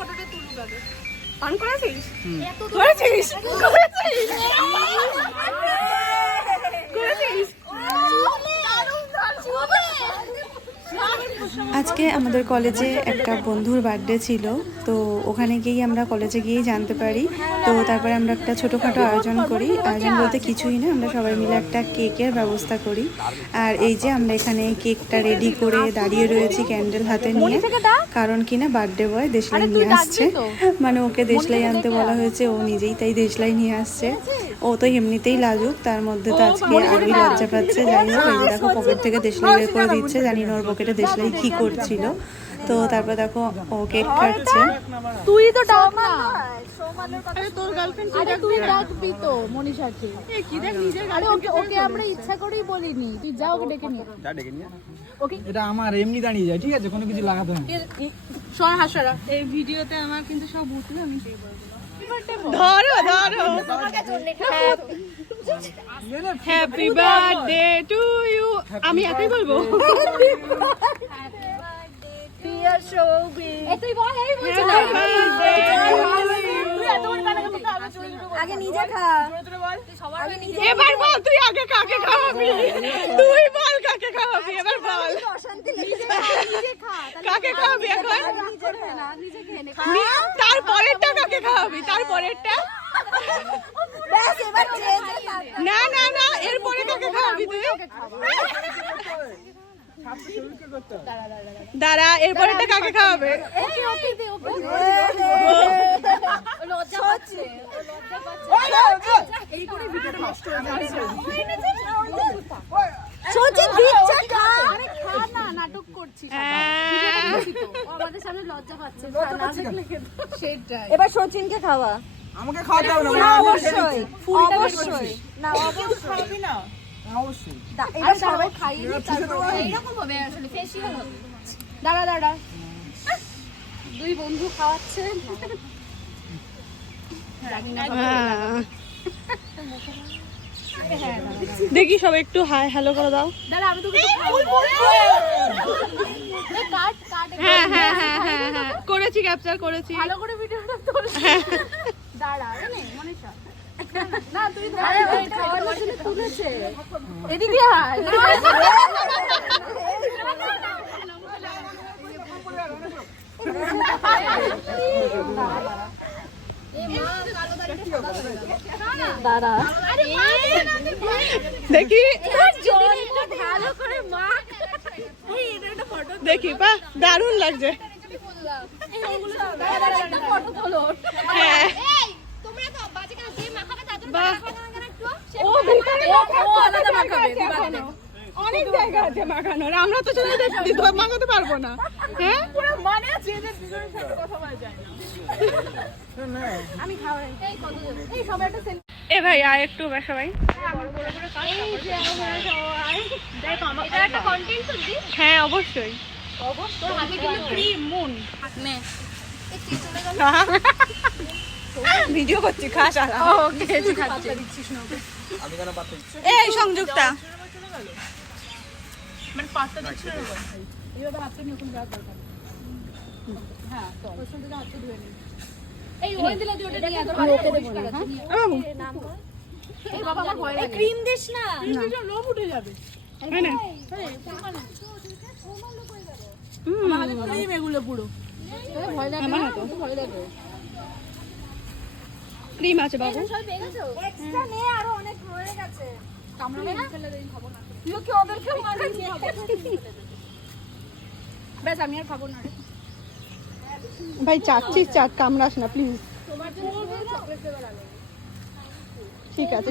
ফটোটা তুলুক আগে। পান করেছিস? আজকে আমাদের কলেজে একটা বন্ধুর বার্থডে ছিল, তো ওখানে গিয়েই আমরা কলেজে গিয়েই জানতে পারি। তো তারপরে আমরা একটা ছোটোখাটো আয়োজন করি। আয়োজন বলতে কিছুই না, আমরা সবাই মিলে একটা কেকের ব্যবস্থা করি। আর এই যে আমরা এখানে কেকটা রেডি করে দাঁড়িয়ে রয়েছি ক্যান্ডেল হাতে নিয়ে, কারণ কিনা বার্থডে বয় দেশলাই নিয়ে আসছে, মানে ওকে দেশলাই আনতে বলা হয়েছে, ও নিজেই তাই দেশলাই নিয়ে আসছে। ও তো এমনিতেই লাজুক, তার মধ্যে তো আজকে আরোই লজ্জা পাচ্ছে। যাই হোক, এই যে দেখো পকেট থেকে দেশলাই বের করে দিচ্ছে, জানি না ওর পকেটে দেশলাই কি করছিল। তো তারপর দেখো ও কেক কাটছে। তুই তো ডাক না, আরে তোর গার্লফ্রেন্ড আরে তুই ডাকবি তো মনীষাকে। এই কি দেখ নিজের আরে ওকে আমরা ইচ্ছা করেই বলিনি, তুই যা ওকে ডেকে নিয়ে যা, ডেকে নিয়ে ওকে। এটা আমার এমনি দাঁড়িয়ে যায়, ঠিক আছে, কোনো কিছু লাগাতে না। শোন হাসারা, এই ভিডিওতে আমার কিন্তু সব উঠলো, আমি সেই বলবো। ধরো ধরো, হ্যাপি বার্থডে টু ইউ, আমি একাই বলবো। আগে নিজে খা, এবার বল তুই আগে কাকে খাওয়াবি, তুই বল কাকে খাওয়াবি, এবার বল কাকে খাওয়াবি এখন, তারপরেরটা কাকে খাওয়াবি, তারপরেরটা না না না, এরপরে কাকে খাওয়াবি তুই, দাঁড়া এরপরেরটা কাকে খাওয়াবে, নাটক করছি আমাদের সামনে লজ্জা পাচ্ছে। এবার সচিনকে খাওয়া, আমাকে খাওয়াতে হবে না, অবশ্যই অবশ্যই না, অবশ্যই খাওয়াবি না, অবশ্যই এবার সবাই খাইয়ে নি, তারপর এইরকম হবে আসলে ফেসিয়াল হবে। দাঁড়া দাঁড়া, দুই বন্ধু খাওয়াচ্ছে, দেখি সব একটু হাই হ্যালো করে দাও। দাঁড়া আমি তোকে হ্যাঁ হ্যাঁ হ্যাঁ হ্যাঁ হ্যাঁ করেছি, ক্যাপচার করেছি, ভালো করে ভিডিওটা তোল। দাঁড়া মনীষা, না তুই আরে ওই খাওয়ার জন্য তুলেছে, এদিকে আয়, দেখি ভালো করে মাখ, দেখি বা দারুণ লাগছে। হ্যাঁ অনেক জায়গা আছে মাখানোর, আমরা তো চলে যাচ্ছি, তো মাখাতে পারবো না। হ্যাঁ মানে আছে যে দুজনের সাথে কথা বলা যায় না। আমি খাওয়াই এই সবাই একটা এ ভাই আয় একটু সবাই, হ্যাঁ অবশ্যই অবশ্যই, হাতে কিন্তু ক্রিম মুন নে ভিডিও করছি, খাস আর ওকে খাচ্ছি, আমি কেন পাতে এই সংযুক্তা মানে পাস্তা দিচ্ছ না, এইভাবে হাতটা নিয়ে কোন দরকার, হ্যাঁ তো ওই সঙ্গে হাতটা ধুয়ে নি, এই ওই দিলে দি ওটা নিয়ে এত ভালো পরিষ্কার আছে নিয়ে নাম কর। এই বাবা আমার ভয় লাগে, ক্রিম দিস না, ক্রিমটা লোম উঠে যাবে, হ্যাঁ না আমাদের ক্রিম এগুলো পুরো ভয় লাগে, আমার হাতে ভয় লাগে, ক্রিম আছে বাবু, সব পেয়ে গেছো, এক্সট্রা নে, আরো অনেক রয়ে গেছে, কামড়ে না ফেলে দেই, খাবো না, তুই কি ওদেরকে মারবি, বেশ আমি আর খাবো না রে ভাই, চাচ্ছিস চাট, কামড়াস না প্লিজ, ঠিক আছে।